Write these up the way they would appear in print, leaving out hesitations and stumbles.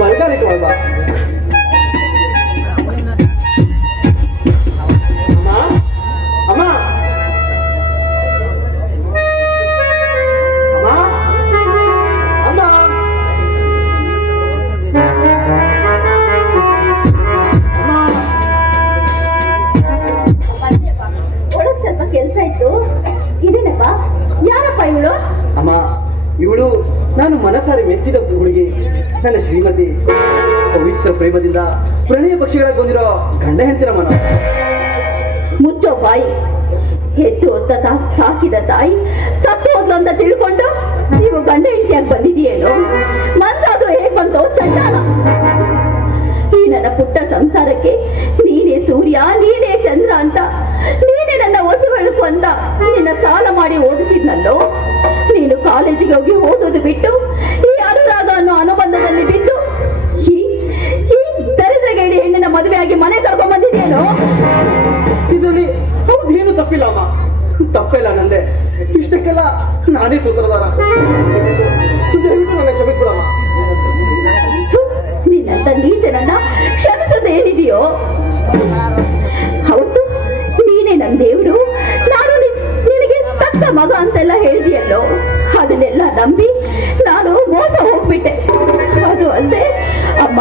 ಬಲ್ಗಾಲಿಟ್ಟು ಅಲ್ವಾ ಅಮ್ಮ ಅಮ್ಮ ಇವಳು ನಾನು ಮನಸಾರಿ ಮೆಚ್ಚಿದ ಹುಡುಗಿ ನನ್ನ ಶ್ರೀಮತಿ ಪವಿತ್ರ ಪ್ರೇಮದಿಂದ ಪ್ರಣಯ ಪಕ್ಷಿಗಳಾಗಿ ಬಂದಿರೋ ಗಂಡ ಹೆಂಡ್ತಿರಮ್ಮ ನಾವು. ಮುಚ್ಚೋ ಬಾಯಿ. ಹೆತ್ತು ಹೊತ್ತ ಸಾಕಿದ ತಾಯಿ ಸತ್ತು ಹೋದ್ಲು ಅಂತ ತಿಳ್ಕೊಂಡು ನೀವು ಗಂಡ ಹೆಂಡತಿಯಾಗಿ ಬಂದಿದೆಯೇನೋ? ಮನ್ಸಾದ್ರೂ ಹೇಗ್ ಬಂತೋ ಚಂಡಾಲ. ಈ ನನ್ನ ಪುಟ್ಟ ಸಂಸಾರಕ್ಕೆ ನೀನೇ ಸೂರ್ಯ ನೀನೇ ಚಂದ್ರ ಅಂತ, ನೀನೇ ನನ್ನ ಹೊಸ ಬೆಳಕು ಅಂತ ನಿನ್ನ ಸಾಲ ಮಾಡಿ ಓದಿಸಿದ್ನಲ್ಲೋ. ನೀನು ಕಾಲೇಜಿಗೆ ಹೋಗಿ ಓದೋದು ಬಿಟ್ಟು ಈ ಅನುರಾಗ ಅನ್ನೋ ಅನುಬಂಧದಲ್ಲಿ ಬಿದ್ದು ಈ ದರಿದ್ರಗೇಡಿ ಹೆಣ್ಣಿನ ಮದುವೆಯಾಗಿ ಮನೆ ಕರ್ಕೊಂಡ್ ಬಂದಿದೆಯೇನೋ? ಇದರಲ್ಲಿ ಏನು ತಪ್ಪಿಲ್ಲ ಅಮ್ಮ, ತಪ್ಪಿಲ್ಲ ನಂದೆ. ಇಷ್ಟಕ್ಕೆಲ್ಲ ನಾನೇ ಸೂತ್ರಧಾರ. ದಯವಿಟ್ಟು ನನ್ನ ಕ್ಷಮಿಸ್ಬಿಡಮ್ಮ. ನಿನ್ನಂತ ನೀಚನನ್ನ ಕ್ಷಮಿಸೋದೇನಿದೆಯೋ? ಅವತ್ತು ನೀನೇ ನನ್ನ ದೇವರು, ನಾನು ನಿನಗೆ ತಕ್ಕ ಮಗ ಅಂತೆಲ್ಲ ಹೇಳಿದೆಯಲ್ಲೋ, ಅದನ್ನೆಲ್ಲ ನಂಬಿ ನಾನು ಮೋಸ ಹೋಗ್ಬಿಟ್ಟೆ. ಅದು ಅಲ್ಲದೆ ಅಮ್ಮ,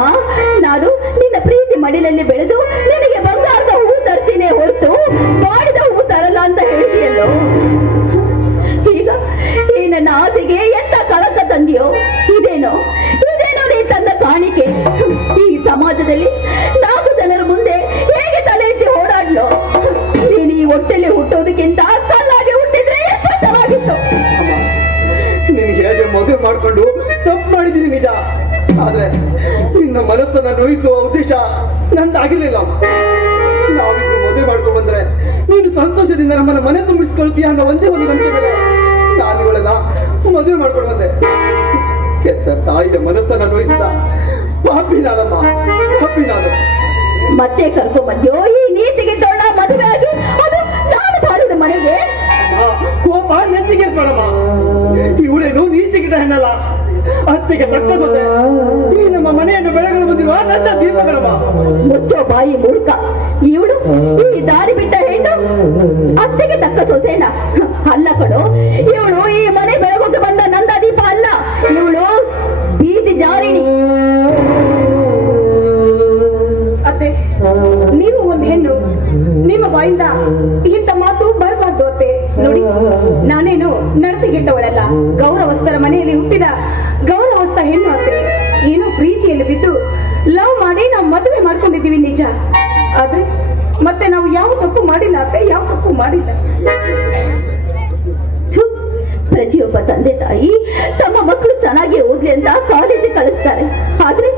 ನಾನು ನಿನ್ನ ಪ್ರೀತಿ ಮಡಿಲಲ್ಲಿ ಬೆಳೆದು ನಿನಗೆ ಬಂಗಾರದ ಹೂ ತರ್ತೀನಿ ಹೊರತು ಮಾಡಿದ ಹೂ ತರಲ್ಲ ಅಂತ ಹೇಳಿದೆಯಲ್ಲೋ. ಈಗ ಈ ನನ್ನ ಆಸೆಗೆ ಎಂತ ಕಳಕ ತಂದಿಯೋ? ಇದೇನೋ ನೀ ತಂದ ಕಾಣಿಕೆ. ಈ ಸಮಾಜದಲ್ಲಿ 4 ಜನರ ಮುಂದೆ ಹೇಗೆ ತಲೆ ಎತ್ತಿ ಓಡಾಡ್ಲು? ನೀನು ಈ ಹೊಟ್ಟೆಲಿ ಹುಟ್ಟೋದಕ್ಕಿಂತ ಕಲ್ಲಾಗಿ ಹುಟ್ಟಿದ್ರೆ ಎಷ್ಟು ಚೆನ್ನಾಗಿತ್ತು. ನಿನ್ಗೆ ಹೇಗೆ ಮದುವೆ ಮಾಡ್ಕೊಂಡು ತಪ್ಪು ಮಾಡಿದೀನಿ ನಿಜ, ಆದ್ರೆ ನಿನ್ನ ಮನಸ್ಸನ್ನ ನೋಯಿಸುವ ಉದ್ದೇಶ ನಂದಾಗಿರ್ಲಿಲ್ಲ. ನಾವಿಬ್ರು ಮದುವೆ ಮಾಡ್ಕೊಂಡ್ ಬಂದ್ರೆ ನೀನು ಸಂತೋಷದಿಂದ ನಮ್ಮನ್ನ ಮನೆ ತುಂಬಿಸ್ಕೊಳ್ತೀಯ ಅನ್ನೋ ಒಂದೇ ಒಂದು ಗಂಟೆ ಮೇಲೆ ನಾನು ಇವಳನ್ನ ಮದುವೆ ಮಾಡ್ಕೊಂಡು ಬಂದೆ. ಕೆತ್ತ ತಾಯಿಯ ಮನಸ್ಸನ್ನ ನೋಯಿಸಿದ ಪಾಪಿ ನಾನಮ್ಮ, ಪಾಪಿ ನಾನು. ಮತ್ತೆ ಕರ್ಕೊಂಡ್ ಬಂದ್ಯೋ ಈ ನೀತಿಗೆ ತೊಳ್ಳ ಮದುವೆ ಆಗಿ ಅದು ನಾನು ಮಾಡಿದ ಮನೆಗೆ? ಕೋಪ ನೆತ್ತಿಗೇರ್ಬೇಡಮ್ಮ. ಇವಳೇನು ನೀತಿಗಿಟ್ಟ ಹೆಣ್ಣಲ್ಲ, ಅತ್ತೆಗೆ ತಕ್ಕ ಸೊಸೆ. ಈ ನಮ್ಮ ಮನೆಯನ್ನು ಬೆಳಗಲು ಬಂದಿರುವ ನನ್ನ ದೀಪಗಳಮ್ಮ. ಮುಚ್ಚೋ ಬಾಯಿ ಮೂರ್ಖ. ಇವಳು ಈ ದಾರಿ ಬಿಟ್ಟ ಹೆಣ್ಣು ಅತ್ತೆಗೆ ತಕ್ಕ ಸೊಸೆನ ಅಲ್ಲ ಕಣೋ. ಇವಳು ಈ ಮನೆ ಬೆಳಗೋಕೆ ಬಂದ ನಂದ ದೀಪ ಅಲ್ಲ, ಇವಳು ಬೀದಿ ಜಾರಿಣಿ. ಅತ್ತೆ, ನೀವು ಒಂದು ಹೆಣ್ಣು, ನಿಮ್ಮ ಬಾಯಿಂದ ಇಂಥ ಮಾತು ಬರಬಾರ್ದು ಅತ್ತೆ. ನೋಡಿ, ನಾನೇನು ನಡತೆಗೆಟ್ಟವಳಲ್ಲ, ಗೌರವಸ್ಥರ ಮನೆಯಲ್ಲಿ ಹುಟ್ಟಿದ ಗೌರವಸ್ಥ ಹೆಣ್ಣು ಅತ್ತೆ. ಏನೋ ಪ್ರೀತಿಯಲ್ಲಿ ಬಿದ್ದು ಲವ್ ಮಾಡಿ ನಾವು ಮದುವೆ ಮಾಡ್ಕೊಂಡಿದ್ದೀವಿ ನಿಜ, ಆದ್ರೆ ಮತ್ತೆ ನಾವು ಯಾವ ತಪ್ಪು ಮಾಡಿಲ್ಲ ಅತ್ತೆ, ಯಾವ ತಪ್ಪು ಮಾಡಿಲ್ಲ. ಪ್ರತಿಯೊಬ್ಬ ತಂದೆ ತಾಯಿ ತಮ್ಮ ಮಕ್ಕಳು ಚೆನ್ನಾಗಿ ಓದ್ಲಿ ಅಂತ ಕಾಲೇಜಿಗೆ ಕಳಿಸ್ತಾರೆ. ಆದ್ರೆ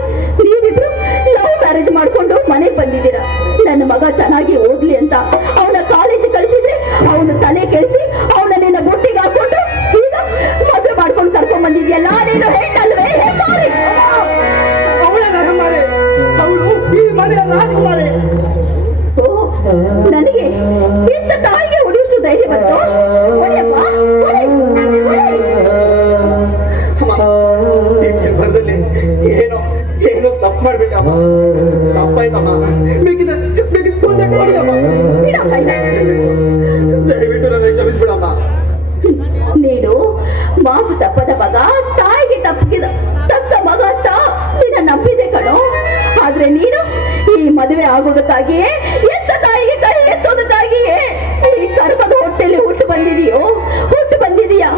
ನೀವಿಬ್ರು ಲವ್ ಮ್ಯಾರೇಜ್ ಮಾಡ್ಕೊಂಡು ಮನೆಗೆ ಬಂದಿದ್ದೀರಾ. ನನ್ನ ಮಗ ಚೆನ್ನಾಗಿ ಓದ್ಲಿ ಅಂತ ಅವನ ಕಾಲೇಜಿಗೆ ಕಳಿಸಿದ್ರೆ ಅವನು ತಲೆ ಕೆಡಿಸಿ ಅವನ ನಿನ್ನ ಬುಟ್ಟಿಗೆ ಹಾಕೊಂಡು ಈಗ ಮದುವೆ ಮಾಡ್ಕೊಂಡು ಕರ್ಕೊಂಡ್ ಬಂದಿದ್ಯಲ್ಲ, ನೀನು ಹೆಣ್ಣಲ್ವೇ? ಅವಳು ಈ ಮನೆಯ ರಾಜಕುಮಾರಿ. ಓ, ನನಗೆ ಇಂಥ ತಾಯಿಗೆ ಹೊಡಿಯಷ್ಟು ಧೈರ್ಯ ಬಂತು? ಹೊಡಿಯಪ್ಪ, ಬರದಲ್ಲಿ ಏನೋ ಏನೋ ತಪ್ಪು ಮಾಡ್ಬೇಕಮ್ಮ, ತಪ್ಪಾಯ್ತಮ್ಮ. ದಯವಿಟ್ಟು ನನ್ನ ಕ್ಷಮಿಸ್ಬಿಡಮ್ಮ. ನೀನು ಮಾತು ತಪ್ಪದ ಮಗ, ತಾಯಿಗೆ ತಕ್ಕ ಮಗ ಅಂತ ನಿನ್ನ ನಂಬಿದೆ ಕಣೋ. ಆದ್ರೆ ನೀನು ಈ ಮದುವೆ ಆಗೋದಕ್ಕಾಗಿಯೇ, ಎಂತ ತಾಯಿಗೆ ಕೈ ಎತ್ತೋದಕ್ಕಾಗಿಯೇ ಈ ಕರ್ಮದ ಹೊಟ್ಟೆಲಿ ಹುಟ್ಟು ಬಂದಿದೀಯಾ.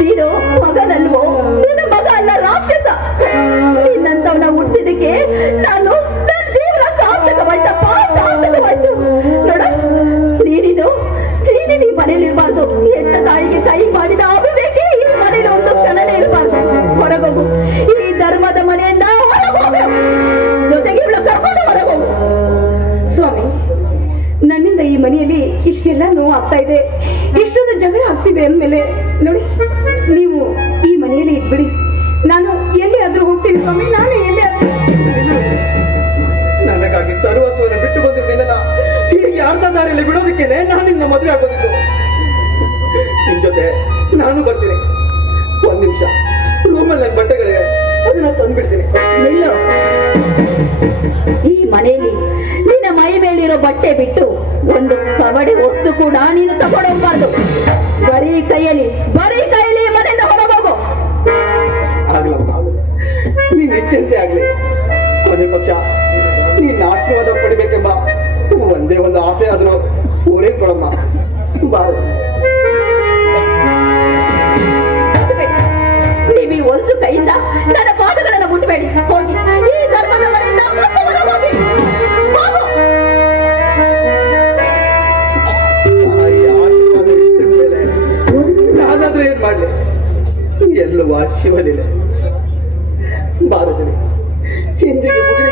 ನೀನು ಮಗನಲ್ವೋ? ನೀನು ಮಗ ಅಲ್ಲ, ರಾಕ್ಷಸ. ನಿನ್ನಂತವನ್ನ ಹುಟ್ಟಿಸಿದಕ್ಕೆ ನಾನು ನನ್ನ ಜೀವನ ಸಾರ್ಥಕವಾಯ್ತಪ್ಪ, ಸಾರ್ಥಕವಾಯ್ತು. ನೋಡ, ನೀನು ಈ ಮನೇಲಿ ಇರಬಾರ್ದು. ಎಂತ ತಾಯಿಗೆ ಕೈ ಮಾಡಿದ ಅವಿವೇಕಿ ಈ ಮನೇಲಿ ಒಂದು ಕ್ಷಣನೇ ಇರಬಾರ್ದು. ಹೊರಗೋಗು, ಈ ಧರ್ಮದ ಮನೆಯಿಂದ ಹೊರಗೋಗು, ಜೊತೆಗೆ ಇವಳು ಕರ್ಕೊಂಡು ಹೊರಗೋಗು. ಸ್ವಾಮಿ, ನನ್ನಿಂದ ಈ ಮನೆಯಲ್ಲಿ ಇಷ್ಟೆಲ್ಲ ನೋವು ಆಗ್ತಾ ಇದೆ, ಇಷ್ಟೊಂದು ಜಗಳ ಆಗ್ತಿದೆ ಅಂದ್ಮೇಲೆ ನೋಡಿ, ನೀವು ಈ ಮನೆಯಲ್ಲಿ ಇದ್ಬಿಡಿ. ನಾನು ಎಲ್ಲಿ ಆದ್ರೂ ಹೋಗ್ತೀನಿ ಸ್ವಾಮಿ, ನಾನೇ ಎಲ್ಲಿ ಆದ್ರೂ. ನನಗಾಗಿ ಸರ್ವಸ್ವವನ್ನು ಬಿಟ್ಟು ಬಂದಿರ್ತೀನಲ್ಲ, ಹೀಗೆ ಅರ್ಧ ದಾರಿಯಲ್ಲಿ ಬಿಡೋದಕ್ಕೇನೆ ನಾನು ನಿನ್ನ ಮದುವೆ ಆಗೋದಿದ್ದು. ನಿನ್ ಜೊತೆ ನಾನು ಬರ್ತೀನಿ. 1 ನಿಮಿಷ ರೂಮಲ್ಲಿ ನನ್ನ ಬಟ್ಟೆಗಳಿವೆ, ಅದನ್ನ ತಂದ್ಬಿಡ್ತೀನಿ. ನಿಲ್ಲು. ಈ ಮನೆಯಲ್ಲಿ ನಿನ್ನ ಮೈ ಮೇಲಿರೋ ಬಟ್ಟೆ ಬಿಟ್ಟು ಒಂದು ಕವಡೆ ವಸ್ತು ಕೂಡ ನೀನು ತಗೊಂಡೋಗ್ಬಾರ್ದು. ಬರೀ ಕೈಯಲ್ಲಿ ಮನೆಯಿಂದ ಹೊರಗೋಗು. ಆಗ್ಲಮ್ಮ, ನೀನ್ ಇಚ್ಛೆಂತೆ ಆಗ್ಲಿ. ಕೊನೆ ಪಕ್ಷ ನೀನ್ ಆಶೀರ್ವಾದ ಪಡಿಬೇಕೆಂಬ ಒಂದೇ ಒಂದು ಆಸೆ ಆದ್ರೂ ಪೂರೈಸ್ಕೊಳಮ್ಮ. ಬಾರು. ನೀವು ಒಂದು ಕೈಯಿಂದ ನನ್ನ ಪಾದಗಳನ್ನು ಮುಟ್ಟಬೇಡಿ. ಹೋಗಿ ಈ ಧರ್ಮದ ಮನೆಯಿಂದ ಹೋಗಿ. ನಾನಾದ್ರೂ ಏನ್ ಮಾಡ್ಲಿ? ಎಲ್ಲುವ ಶಿವಲೀಲೆ. ಭಾರತದಲ್ಲಿ ಹಿಂದಿಗೆ ಮುಗಿದ